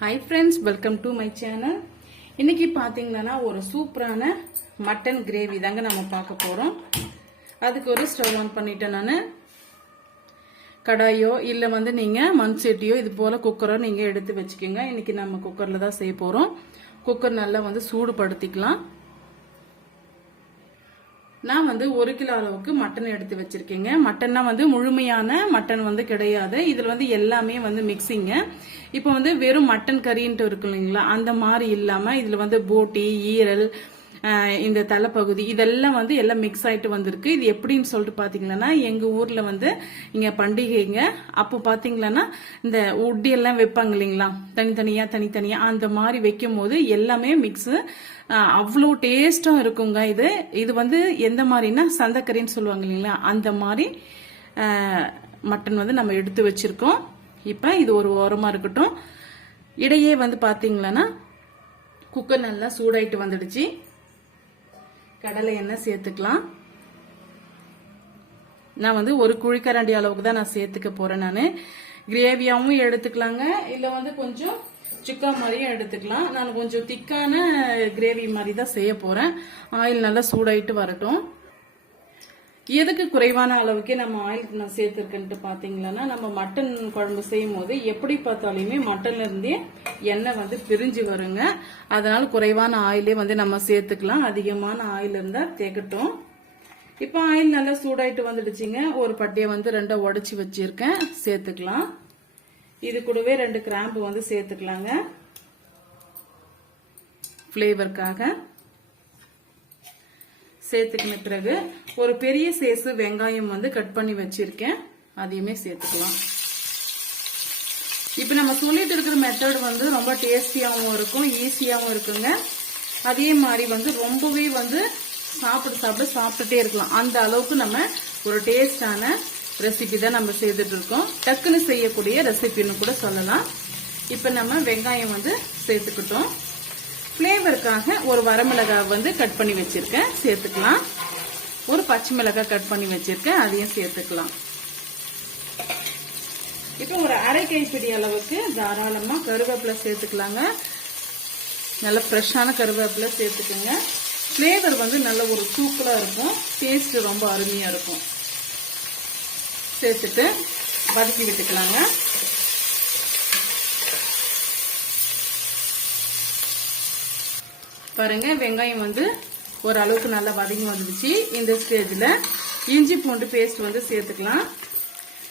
Hi friends welcome to my channel இன்னைக்கு பார்த்தீங்கன்னா ஒரு சூப்பரான மட்டன் கிரேவி தாங்க நம்ம பார்க்க போகிறோம் அதுக்கு ஒரு ஸ்டவ் ஆன் பண்ணிட்டேன் நான். கடாயோ இல்லை வந்து நீங்கள் மண் சட்டியோ இது போல் குக்கரோ நீங்கள் எடுத்து வச்சுக்கோங்க. இன்னைக்கு நம்ம குக்கரில் தான் செய்ய போகிறோம் குக்கர் நல்லா வந்து சூடுபடுத்திக்கலாம். நான் வந்து ஒரு கிலோ அளவுக்கு மட்டன் எடுத்து வச்சிருக்கேங்க. மட்டன்னா வந்து முழுமையான மட்டன் வந்து கிடையாது. இதில் வந்து எல்லாமே வந்து மிக்சிங்க இப்போ வந்து வெறும் மட்டன் கறின்ட்டு இருக்கு இல்லைங்களா? அந்த மாதிரி இல்லாமல் இதில் வந்து போட்டி ஈரல் இந்த தலைப்பகுதி. இதெல்லாம் வந்து எல்லாம் மிக்ஸ் ஆயிட்டு வந்திருக்கு. இது எப்படின்னு சொல்லிட்டு பாத்தீங்கன்னா எங்க ஊர்ல வந்து இங்க பண்டிகைங்க. அப்போ பாத்தீங்கன்னா இந்த உட்டி எல்லாம் வைப்பாங்க இல்லைங்களா? தனித்தனியா தனித்தனியா அந்த மாதிரி வைக்கும் போது எல்லாமே மிக்ஸ் அவ்வளோ டேஸ்டும் இருக்குங்க இது. இது வந்து எந்த மாதிரின்னா சந்தக்கரின்னு சொல்லுவாங்க இல்லைங்களா? அந்த மாதிரி மட்டன் வந்து நம்ம எடுத்து வச்சிருக்கோம். இப்போ இது ஒரு ஓரமாக இருக்கட்டும். இடையே வந்து பார்த்தீங்களன்னா குக்கர் நல்லா சூடாயிட்டு வந்துடுச்சு. கடலை எண்ணெய் சேர்த்துக்கலாம். நான் வந்து ஒரு குழிக்கரண்டி அளவுக்கு தான் நான் சேர்த்துக்க போறேன் நான். கிரேவியாவும் எடுத்துக்கலாங்க. இல்லை வந்து கொஞ்சம் சுக்கா மாதிரியும் எடுத்துக்கலாம். நான் கொஞ்சம் திக்கான கிரேவி மாதிரி தான் செய்ய போறேன். ஆயில் நல்லா சூடாயிட்டு வரட்டும். எதுக்கு குறைவான அளவுக்கே நம்ம ஆயில் நான் சேர்த்துருக்கேன்ட்டு பார்த்தீங்களன்னா நம்ம மட்டன் குழம்பு செய்யும் போது எப்படி பார்த்தாலுமே மட்டன்லேருந்தே எண்ணெய் வந்து பிரிஞ்சு வருங்க. அதனால் குறைவான ஆயிலே வந்து நம்ம சேர்த்துக்கலாம். அதிகமான ஆயில் இருந்தால் தேக்கட்டும். இப்போ ஆயில் நல்லா சூடாயிட்டு வந்துடுச்சுங்க. ஒரு பட்டியை வந்து ரெண்டாக உடச்சி வச்சிருக்கேன். சேர்த்துக்கலாம். இது கூடவே ரெண்டு கிராம்பு வந்து சேர்த்துக்கலாங்க. ஃப்ளேவருக்காக சேர்த்துக்கின பிறகு ஒரு பெரிய சேசு வெங்காயம் வந்து கட் பண்ணி வச்சிருக்கேன். அதையுமே சேர்த்துக்கலாம். இப்போ நம்ம சொல்லிட்டு இருக்கிற மெத்தட் வந்து ரொம்ப டேஸ்டியாகவும் இருக்கும் ஈஸியாகவும் இருக்குங்க. அதே மாதிரி வந்து ரொம்பவே வந்து சாப்பிட்டு சாப்பிட சாப்பிட்டுட்டே இருக்கலாம். அந்த அளவுக்கு நம்ம ஒரு டேஸ்டான ரெசிபி தான் நம்ம செய்துட்டு இருக்கோம். டக்குன்னு செய்யக்கூடிய ரெசிபின்னு கூட சொல்லலாம். இப்போ நம்ம வெங்காயம் வந்து சேர்த்துக்கிட்டோம். ஃப்ளேவருக்காக ஒரு வரமிளகாய் வந்து கட் பண்ணி வச்சிருக்கேன். சேர்த்துக்கலாம். ஒரு பச்சை மிளகாய் கட் பண்ணி வச்சிருக்கேன். அதையும் சேர்த்துக்கலாம். இப்போ ஒரு அரை கைப்பிடி அளவுக்கு தாராளமாக கருவேப்பிலை சேர்த்துக்கலாங்க. நல்ல ஃப்ரெஷ்ஷான கருவேப்பிலை சேர்த்துக்கோங்க. ஃப்ளேவர் வந்து நல்ல ஒரு சூப்பராக இருக்கும். டேஸ்ட் ரொம்ப அருமையாக இருக்கும். சேர்த்துட்டு வதக்கி விட்டுக்கலாங்க. பாருங்க வெங்காயம் வந்து ஓரளவுக்கு நல்லா வதங்கி வந்துடுச்சு. இந்த ஸ்டேஜில் இஞ்சி பூண்டு பேஸ்ட் வந்து சேர்த்துக்கலாம்.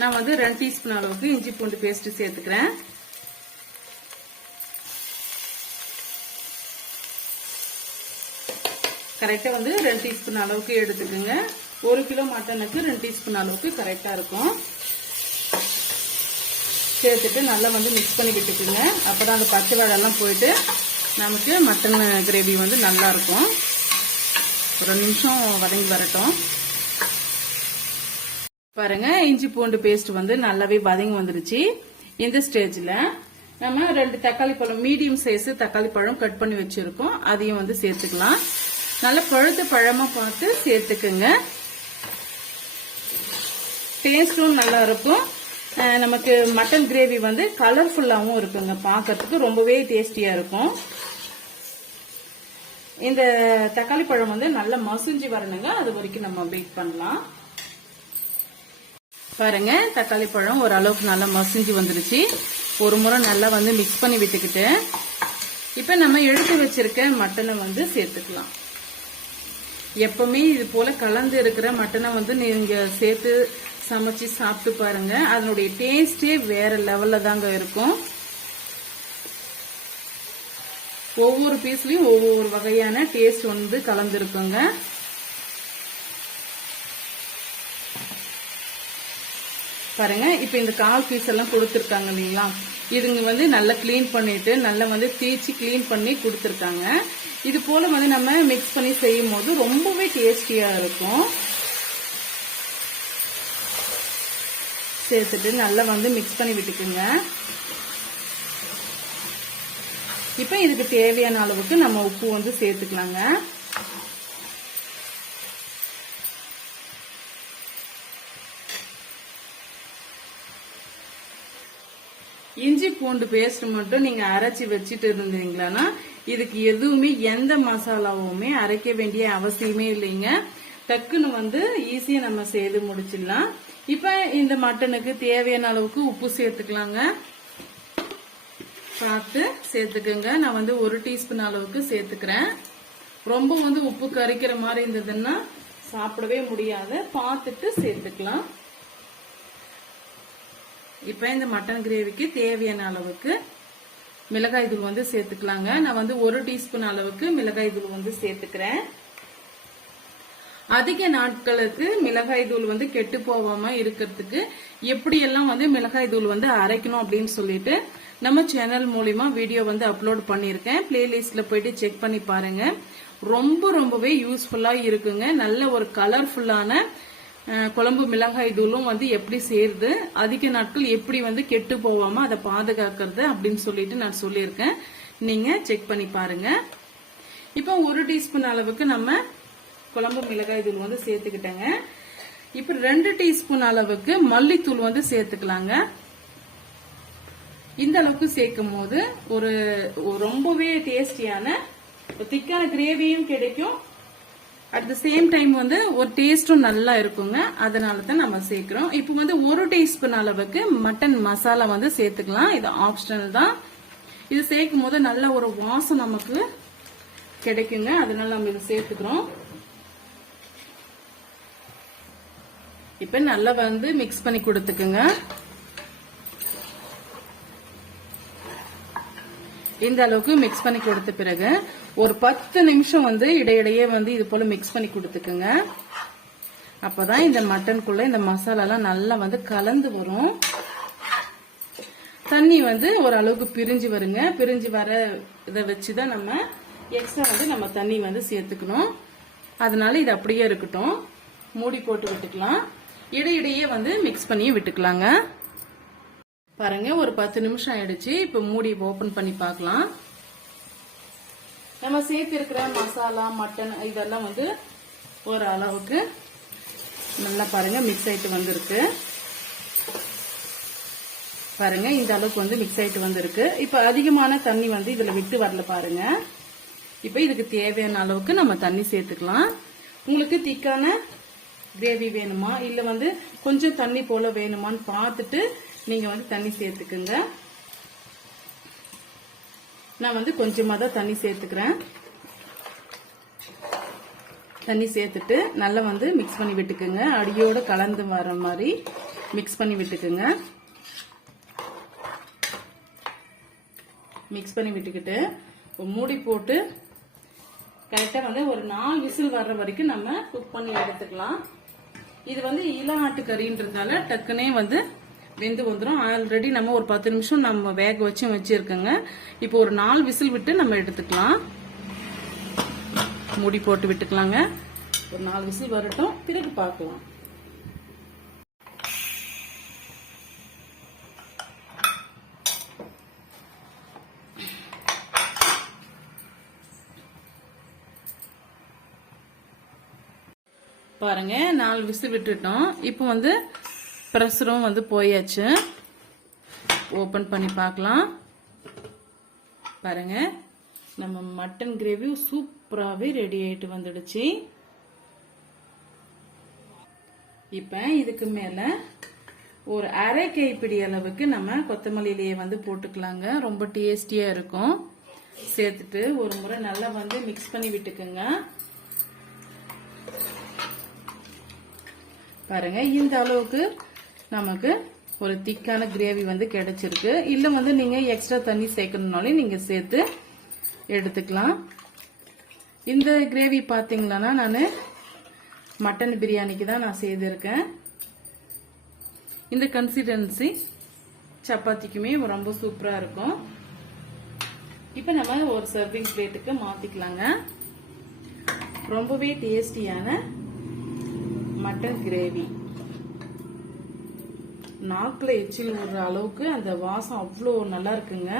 நான் வந்து ரெண்டு டீஸ்பூன் அளவுக்கு இஞ்சி பூண்டு பேஸ்ட் சேர்த்துக்கிறேன். கரெக்டாக வந்து ரெண்டு டீஸ்பூன் அளவுக்கு எடுத்துக்கோங்க. ஒரு கிலோ மட்டனுக்கு ரெண்டு டீஸ்பூன் அளவுக்கு கரெக்டாக இருக்கும். சேர்த்துட்டு நல்லா வந்து மிக்ஸ் பண்ணி விட்டுக்குங்க. அப்போ தான் அந்த பச்சை வேலையெல்லாம் போயிட்டு நமக்கு மட்டன் கிரேவி வந்து நல்லாயிருக்கும் ஒரு நிமிஷம் வதங்கி வரட்டும். பாருங்க இஞ்சி பூண்டு பேஸ்ட் வந்து நல்லாவே வதங்கி வந்துருச்சு. இந்த ஸ்டேஜில் நம்ம ரெண்டு தக்காளி பழம் மீடியம் சைஸ் தக்காளி பழம் கட் பண்ணி வச்சிருக்கோம். அதையும் வந்து சேர்த்துக்கலாம். நல்லா பழுத்த பழமா பார்த்து சேர்த்துக்குங்க. டேஸ்டும் நல்லா இருக்கும் நமக்கு மட்டன் கிரேவி வந்து கலர்ஃபுல்லாகவும் இருக்குங்க. பார்க்கறதுக்கு ரொம்பவே டேஸ்டியாக இருக்கும். இந்த தக்காளி பழம் வந்து நல்லா மசிஞ்சு வரணுங்க. அது வரைக்கும் நம்ம வெயிட் பண்ணலாம். பாருங்க தக்காளி பழம் ஓரளவுக்கு நல்லா மசிஞ்சு வந்துருச்சு. ஒரு முறை நல்லா வந்து மிக்ஸ் பண்ணி விட்டுக்கிட்டு இப்போ நம்ம எடுத்து வச்சிருக்க மட்டனை வந்து சேர்த்துக்கலாம். எப்பவுமே இது போல கலந்து இருக்கிற மட்டனை வந்து நீங்க சேர்த்து சமைச்சு சாப்பிட்டு பாருங்க. அதனுடைய டேஸ்டே வேற லெவல்ல தாங்க இருக்கும். ஒவ்வொரு பீஸ்லயும் ஒவ்வொரு வகையான டேஸ்ட் வந்து கலந்துருக்குங்க. பாருங்க இப்ப இந்த கால் பீஸ் எல்லாம் கொடுத்துருக்காங்க இல்லைங்களா? இதுங்க வந்து நல்லா க்ளீன் பண்ணிட்டு நல்லா வந்து தேய்ச்சி க்ளீன் பண்ணி கொடுத்துருக்காங்க. இது போல வந்து நம்ம மிக்ஸ் பண்ணி செய்யும் போது ரொம்பவே டேஸ்டியா இருக்கும். சேர்த்துட்டு நல்லா வந்து மிக்ஸ் பண்ணி விட்டுக்குங்க. இப்போ இதுக்கு தேவையான அளவுக்கு நம்ம உப்பு வந்து சேர்த்துக்கலாங்க. இஞ்சி பூண்டு பேஸ்ட் மட்டும் நீங்க அரைச்சி வச்சிட்டு இருந்தீங்களான்னா இதுக்கு எதுவுமே எந்த மசாலாவுமே அரைக்க வேண்டிய அவசியமே இல்லைங்க. டக்குன்னு வந்து ஈஸியா நம்ம செய்து முடிச்சிடலாம். இப்ப இந்த மட்டனுக்கு தேவையான அளவுக்கு உப்பு சேர்த்துக்கலாங்க. பார்த்து சேர்த்துக்கோங்க. நான் வந்து ஒரு டீஸ்பூன் அளவுக்கு சேர்த்துக்கிறேன். ரொம்ப வந்து உப்பு கரிக்கிற மாதிரி இருந்ததுன்னா சாப்பிடவே முடியாது. பார்த்துட்டு சேர்த்துக்கலாம். இப்ப இந்த மட்டன் கிரேவிக்கு தேவையான அளவுக்கு மிளகாய் தூள் வந்து சேர்த்துக்கலாங்க. நான் வந்து ஒரு டீஸ்பூன் அளவுக்கு மிளகாய் தூள் வந்து சேர்த்துக்கிறேன். அதிக நாட்களுக்கு மிளகாய் தூள் வந்து கெட்டு போகாம இருக்கிறதுக்கு எப்படியெல்லாம் வந்து மிளகாய் தூள் வந்து அரைக்கணும் அப்படின்னு சொல்லிட்டு நம்ம சேனல் மூலிமா வீடியோ வந்து அப்லோட் பண்ணியிருக்கேன். பிளேலிஸ்ட்ல போயிட்டு செக் பண்ணி பாருங்க. ரொம்ப ரொம்பவே யூஸ்ஃபுல்லா இருக்குங்க. நல்ல ஒரு கலர்ஃபுல்லான குழம்பு மிளகாய் தூளும் வந்து எப்படி சேருது அதிக நாட்கள் எப்படி வந்து கெட்டு போகாம அதை பாதுகாக்கிறது அப்படின்னு சொல்லிட்டு நான் சொல்லியிருக்கேன். நீங்க செக் பண்ணி பாருங்க. இப்போ ஒரு டீஸ்பூன் அளவுக்கு நம்ம குழம்பு மிளகாய் தூள் வந்து சேர்த்துக்கிட்டேங்க. இப்போ ரெண்டு டீஸ்பூன் அளவுக்கு மல்லித்தூள் வந்து சேர்த்துக்கலாங்க. இந்த அளவுக்கு சேர்க்கும் போது ஒரு ரொம்பவே டேஸ்டியான திக்கான கிரேவியும் கிடைக்கும். அட் த சேம் டைம் வந்து ஒரு டேஸ்டும் நல்லா இருக்குங்க. அதனால தான் நம்ம சேர்க்கிறோம். இப்போ வந்து ஒரு டீஸ்பூன் அளவுக்கு மட்டன் மசாலா வந்து சேர்த்துக்கலாம். இது ஆப்ஷனல் தான். இது சேர்க்கும் போது நல்ல ஒரு வாசம் நமக்கு கிடைக்குங்க. அதனால நம்ம இதை சேர்த்துக்கிறோம். இப்ப நல்லா வந்து மிக்ஸ் பண்ணி கொடுத்துக்குங்க. இந்த அளவுக்கு மிக்ஸ் பண்ணி கொடுத்த பிறகு ஒரு பத்து நிமிஷம் வந்து இடையிடையே வந்து இது போல மிக்ஸ் பண்ணி கொடுத்துக்குங்க. அப்பதான் இந்த மட்டனுக்குள்ள இந்த மசாலாலாம் நல்லா வந்து கலந்து வரும். தண்ணி வந்து ஒரு அளவுக்கு பிரிஞ்சு வருங்க. பிரிஞ்சு வர இதை வச்சுதான் நம்ம எக்ஸ்ட்ரா வந்து நம்ம தண்ணி வந்து சேர்த்துக்கணும். அதனால இது அப்படியே இருக்கட்டும். மூடி போட்டு விட்டுக்கலாம். இடையிடையே வந்து மிக்ஸ் பண்ணி விட்டுக்கலாங்க. பாருங்க ஒரு பத்து நிமிஷம் ஆயிடுச்சு. இப்ப மூடி ஓபன் பண்ணி பார்க்கலாம். நம்ம சேர்த்திருக்கிற மசாலா மட்டன் இதெல்லாம் வந்து ஒரு அளவுக்கு நல்லா பாருங்க மிக்ஸ் ஆயிட்டு வந்திருக்கு. பாருங்க இந்த அளவுக்கு வந்து மிக்ஸ் ஆயிட்டு வந்திருக்கு. இப்ப அதிகமான தண்ணி வந்து இதுல விட்டு வரல பாருங்க. இப்ப இதுக்கு தேவையான அளவுக்கு நம்ம தண்ணி சேர்த்துக்கலாம். உங்களுக்கு திக்கான கிரேவி வேணுமா? இல்ல வந்து கொஞ்சம் தண்ணி போல வேணுமான்னு பார்த்துட்டு நீங்கள் வந்து தண்ணி சேர்த்துக்குங்க. நான் வந்து கொஞ்சமாக தான் தண்ணி சேர்த்துக்கிறேன். தண்ணி சேர்த்துட்டு நல்லா வந்து மிக்ஸ் பண்ணி விட்டுக்குங்க. அடியோடு கலந்து வர மாதிரி மிக்ஸ் பண்ணி விட்டுக்குங்க. மிக்ஸ் பண்ணி விட்டுக்கிட்டு மூடி போட்டு கரெக்டாக வந்து ஒரு நாலு விசில் வர்ற வரைக்கும் நம்ம குக் பண்ணி எடுத்துக்கலாம். இது வந்து இளநாட்டு கறின்றதால டக்குனே வந்து வெந்து வந்துடும் ஆல்ரெடி நம்ம ஒரு பத்து நிமிஷம் நம்ம வேக வச்சும் வச்சிருக்கோங்க. இப்போ ஒரு நாலு விசில் விட்டு நம்ம எடுத்துக்கலாம். மூடி போட்டு விட்டுக்கலாங்க. ஒரு நாலு விசில் வரட்டும். பிறகு பார்க்கலாம். பாருங்க நாலு விசில் விட்டுட்டோம். இப்போ வந்து ப்ரெஷரும் வந்து போயாச்சு. ஓப்பன் பண்ணி பார்க்கலாம். பாருங்க. நம்ம மட்டன் கிரேவி சூப்பராகவே ரெடி ஆயிட்டு வந்துடுச்சு. இப்போ இதுக்கு மேல ஒரு அரை கைப்பிடி அளவுக்கு நம்ம கொத்தமல்லியிலேயே வந்து போட்டுக்கலாங்க. ரொம்ப டேஸ்டியா இருக்கும். சேர்த்துட்டு ஒரு முறை நல்லா வந்து மிக்ஸ் பண்ணி விட்டுக்குங்க. பாருங்க. இந்த அளவுக்கு நமக்கு ஒரு திக்கான கிரேவி வந்து கிடைச்சிருக்கு. இல்ல வந்து நீங்க எக்ஸ்ட்ரா தண்ணி சேர்க்கணும்னாலும் நீங்க சேர்த்து எடுத்துக்கலாம். இந்த கிரேவி பாத்தீங்கன்னா நான் மட்டன் பிரியாணிக்கு தான் நான் செய்திருக்கேன். இந்த கன்சிஸ்டன்சி சப்பாத்திக்குமே ரொம்ப சூப்பரா இருக்கும். இப்போ நம்ம ஒரு சர்விங் பிளேட்டுக்கு மாத்திக்கலாங்க. ரொம்பவே டேஸ்டியான மட்டன் கிரேவி நாக்குல எச்சில் விடுற அளவுக்கு அந்த வாசம் அவ்வளோ நல்லா இருக்குங்க.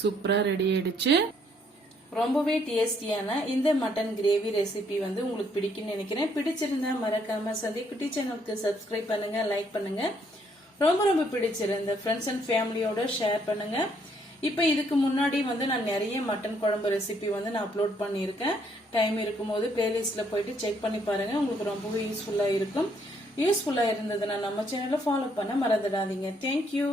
சூப்பரா ரெடி ஆயிடுச்சு. ரொம்பவே டேஸ்டியான இந்த மட்டன் கிரேவி ரெசிபி வந்து உங்களுக்கு பிடிக்கும்னு நினைக்கிறேன். பிடிச்சிருந்தா மறக்காம சந்திக்குட்டி சேனலுக்கு சப்ஸ்கிரைப் பண்ணுங்க லைக் பண்ணுங்க. ரொம்ப ரொம்ப பிடிச்சிருந்த ஃப்ரெண்ட்ஸ் அண்ட் ஃபேமிலியோட ஷேர் பண்ணுங்க. இப்போ இதுக்கு முன்னாடி வந்து நான் நிறைய மட்டன் குழம்பு ரெசிபி வந்து நான் அப்லோட் பண்ணியிருக்கேன். டைம் இருக்கும்போது பிளேலிஸ்ட்ல போயிட்டு செக் பண்ணி பாருங்கள் உங்களுக்கு ரொம்பவே யூஸ்ஃபுல்லாக இருக்கும். யூஸ்ஃபுல்லாக இருந்ததுன்னா நம்ம சேனலை ஃபாலோ பண்ண மறந்துடாதீங்க. தேங்க்யூ